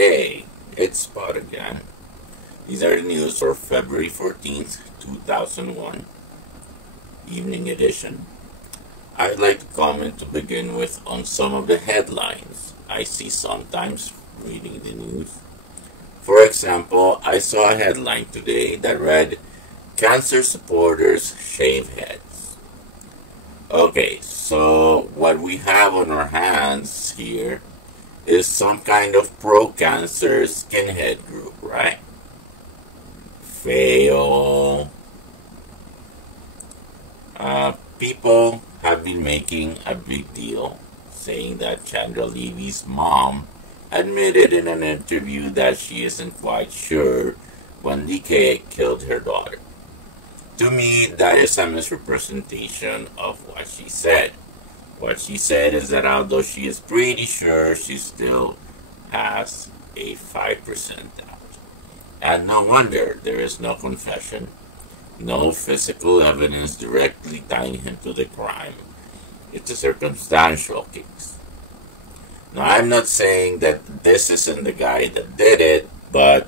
Hey, it's Spot again. These are the news for February 14th, 2001, evening edition. I'd like to comment to begin with on some of the headlines I see sometimes reading the news. For example, I saw a headline today that read, "Cancer supporters shave heads." Okay, so what we have on our hands here is some kind of pro-cancer skinhead group, right? Fail. People have been making a big deal, saying that Chandra Levy's mom admitted in an interview that she isn't quite sure when DK killed her daughter. To me, that is a misrepresentation of what she said. What she said is that although she is pretty sure, she still has a 5% doubt. And no wonder there is no confession, no physical evidence directly tying him to the crime. It's a circumstantial case. Now, I'm not saying that this isn't the guy that did it, but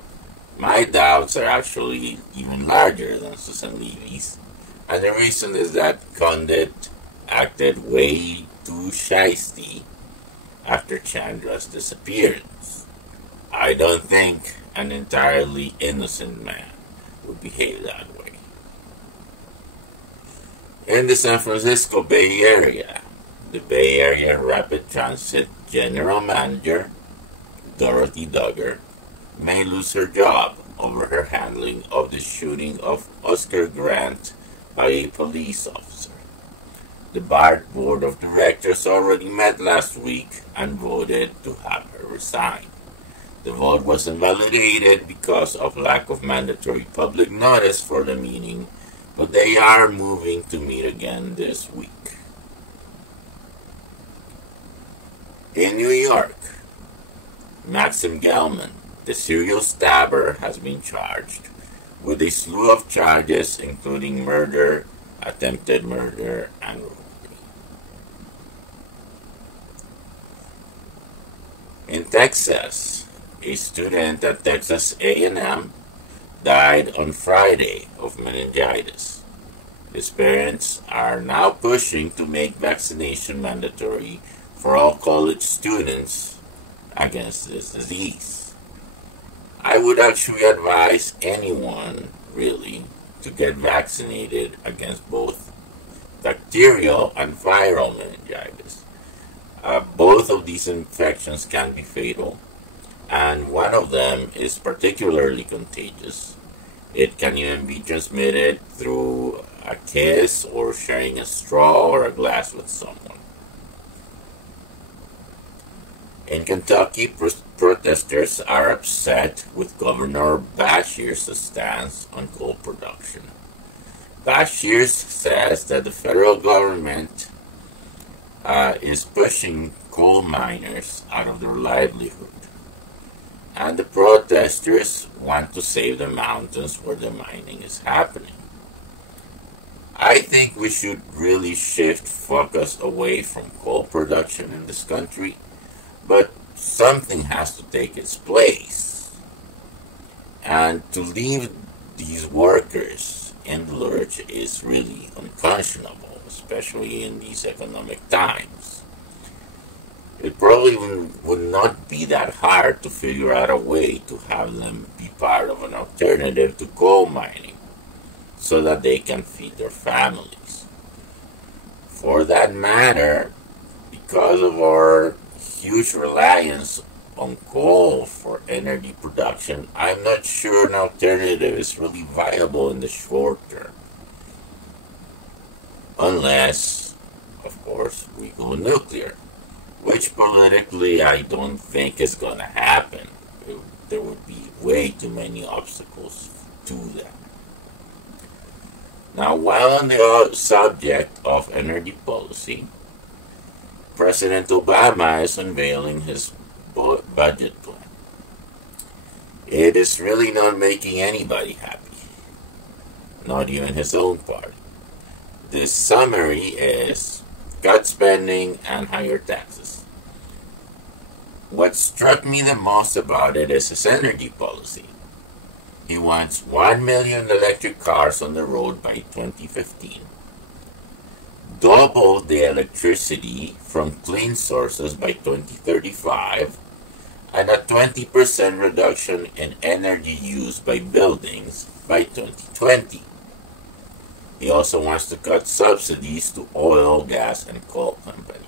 my doubts are actually even larger than Susan Levy's. And the reason is that Condit acted way too shysty after Chandra's disappearance. I don't think an entirely innocent man would behave that way. In the San Francisco Bay Area, the Bay Area Rapid Transit General Manager, Dorothy Dugger, may lose her job over her handling of the shooting of Oscar Grant by a police officer. The BART Board of Directors already met last week and voted to have her resign. The vote was invalidated because of lack of mandatory public notice for the meeting, but they are moving to meet again this week. In New York, Maksim Gelman, the serial stabber, has been charged with a slew of charges including murder, attempted murder, and robbery. In Texas, a student at Texas A&M died on Friday of meningitis. His parents are now pushing to make vaccination mandatory for all college students against this disease. I would actually advise anyone, really, to get vaccinated against both bacterial and viral meningitis. Both of these infections can be fatal, and one of them is particularly contagious. It can even be transmitted through a kiss or sharing a straw or a glass with someone. In Kentucky, protesters are upset with Governor Beshear's stance on coal production. Beshear says that the federal government is pushing coal miners out of their livelihood, and the protesters want to save the mountains where the mining is happening. I think we should really shift focus away from coal production in this country, but something has to take its place. And to leave these workers in the lurch is really unconscionable, especially in these economic times. It probably would not be that hard to figure out a way to have them be part of an alternative to coal mining so that they can feed their families. For that matter, because of our huge reliance on coal for energy production, I'm not sure an alternative is really viable in the short term. Unless, of course, we go nuclear, which politically I don't think is going to happen. There would be way too many obstacles to that. Now, while on the subject of energy policy, President Obama is unveiling his budget plan. It is really not making anybody happy, not even his own party. The summary is cut spending and higher taxes. What struck me the most about it is his energy policy. He wants 1 million electric cars on the road by 2015, double the electricity from clean sources by 2035, and a 20% reduction in energy used by buildings by 2020. He also wants to cut subsidies to oil, gas, and coal companies.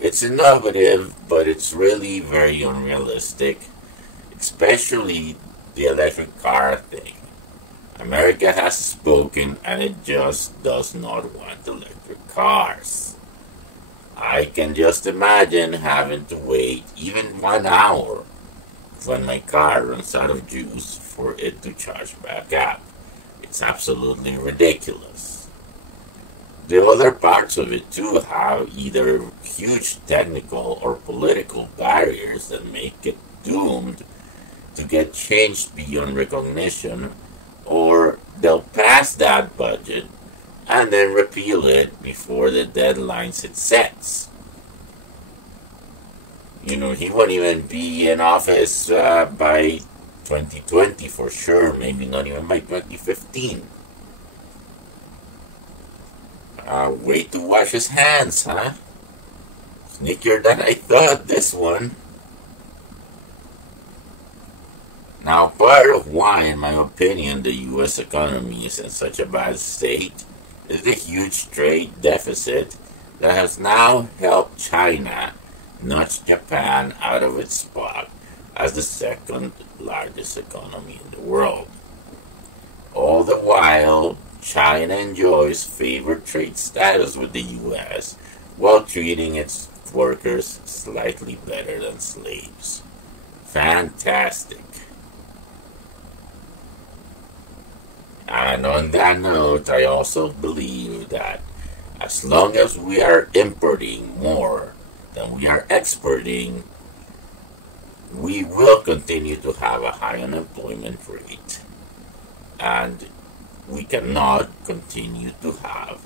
It's innovative, but it's really very unrealistic, especially the electric car thing. America has spoken, and it just does not want electric cars. I can just imagine having to wait even 1 hour when my car runs out of juice for it to charge back up. It's absolutely ridiculous. The other parts of it too have either huge technical or political barriers that make it doomed to get changed beyond recognition, or they'll pass that budget and then repeal it before the deadlines it sets. He won't even be in office by 2020 for sure, maybe not even by 2015. Way to wash his hands, huh? Sneakier than I thought, this one. Now, part of why, in my opinion, the U.S. economy is in such a bad state is the huge trade deficit that has now helped China nudge Japan out of its spot as the second largest economy in the world. All the while, China enjoys favored trade status with the U.S. while treating its workers slightly better than slaves. Fantastic. And on that note, I also believe that as long as we are importing more than we are exporting, we will continue to have a high unemployment rate. And we cannot continue to have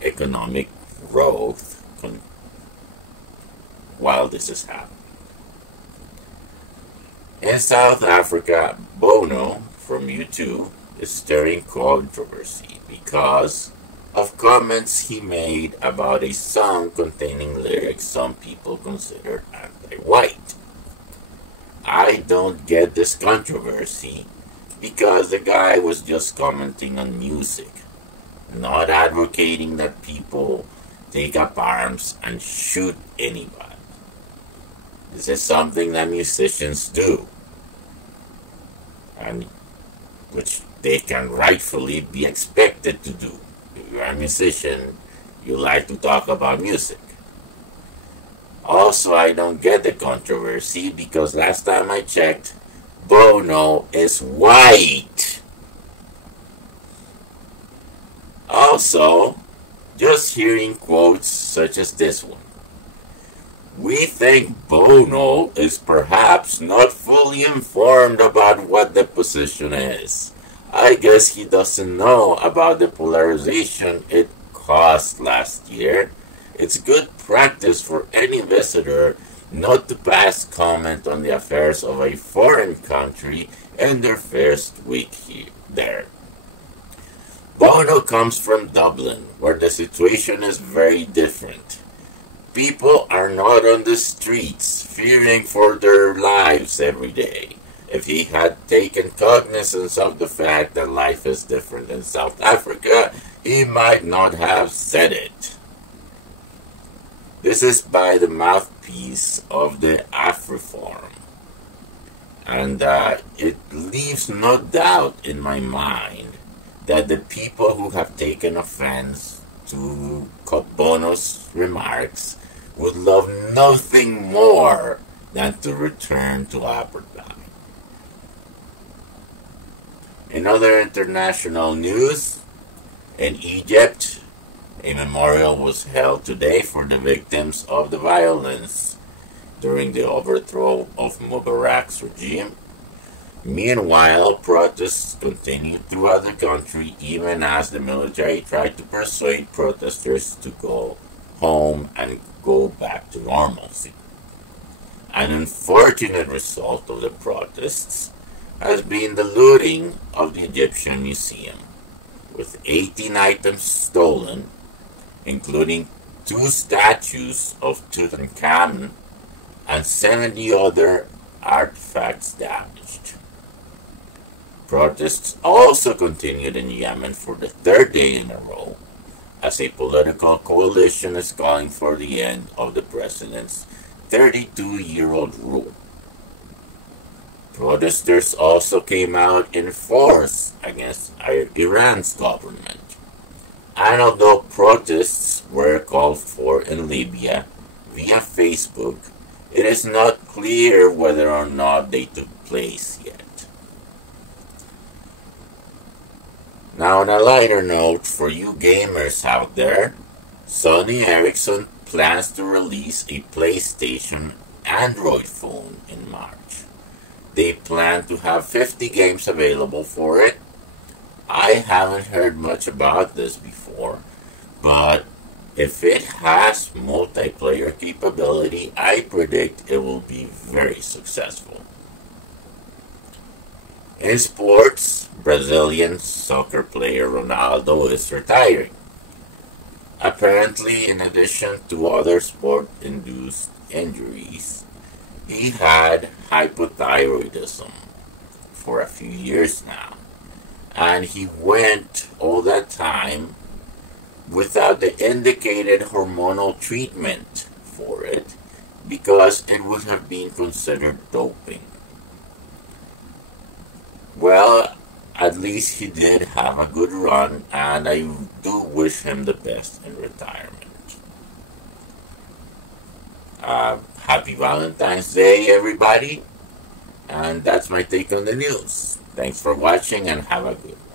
economic growth while this is happening. In South Africa, Bono from U2 is stirring controversy because of comments he made about a song containing lyrics some people consider anti-white. I don't get this controversy because the guy was just commenting on music, not advocating that people take up arms and shoot anybody. This is something that musicians do, and which they can rightfully be expected to do. If you're a musician, you like to talk about music. Also, I don't get the controversy because last time I checked, Bono is white. Also, just hearing quotes such as this one. We think Bono is perhaps not fully informed about what the position is. I guess he doesn't know about the polarization it caused last year. It's good practice for any visitor not to pass comment on the affairs of a foreign country in their first week there. Bono comes from Dublin, where the situation is very different. People are not on the streets fearing for their lives every day. If he had taken cognizance of the fact that life is different in South Africa, he might not have said it. This is by the mouthpiece of the AfriForum. And it leaves no doubt in my mind that the people who have taken offense to Bono's remarks would love nothing more than to return to apartheid. In other international news, in Egypt, a memorial was held today for the victims of the violence during the overthrow of Mubarak's regime. Meanwhile, protests continued throughout the country even as the military tried to persuade protesters to go home and go back to normalcy. An unfortunate result of the protests has been the looting of the Egyptian Museum, with 18 items stolen, including 2 statues of Tutankhamun and 70 other artifacts damaged. Protests also continued in Yemen for the 3rd day in a row, as a political coalition is calling for the end of the president's 32-year-old rule. Protesters also came out in force against Iran's government. And although protests were called for in Libya via Facebook, it is not clear whether or not they took place yet. Now, on a lighter note, for you gamers out there, Sony Ericsson plans to release a PlayStation Android phone in March. They plan to have 50 games available for it. I haven't heard much about this before, but if it has multiplayer capability, I predict it will be very successful. In sports, Brazilian soccer player Ronaldo is retiring. Apparently, in addition to other sport-induced injuries, he had hypothyroidism for a few years now, and he went all that time without the indicated hormonal treatment for it because it would have been considered doping. Well, at least he did have a good run, and I do wish him the best in retirement. Happy Valentine's Day, everybody, and that's my take on the news. Thanks for watching, and have a good one.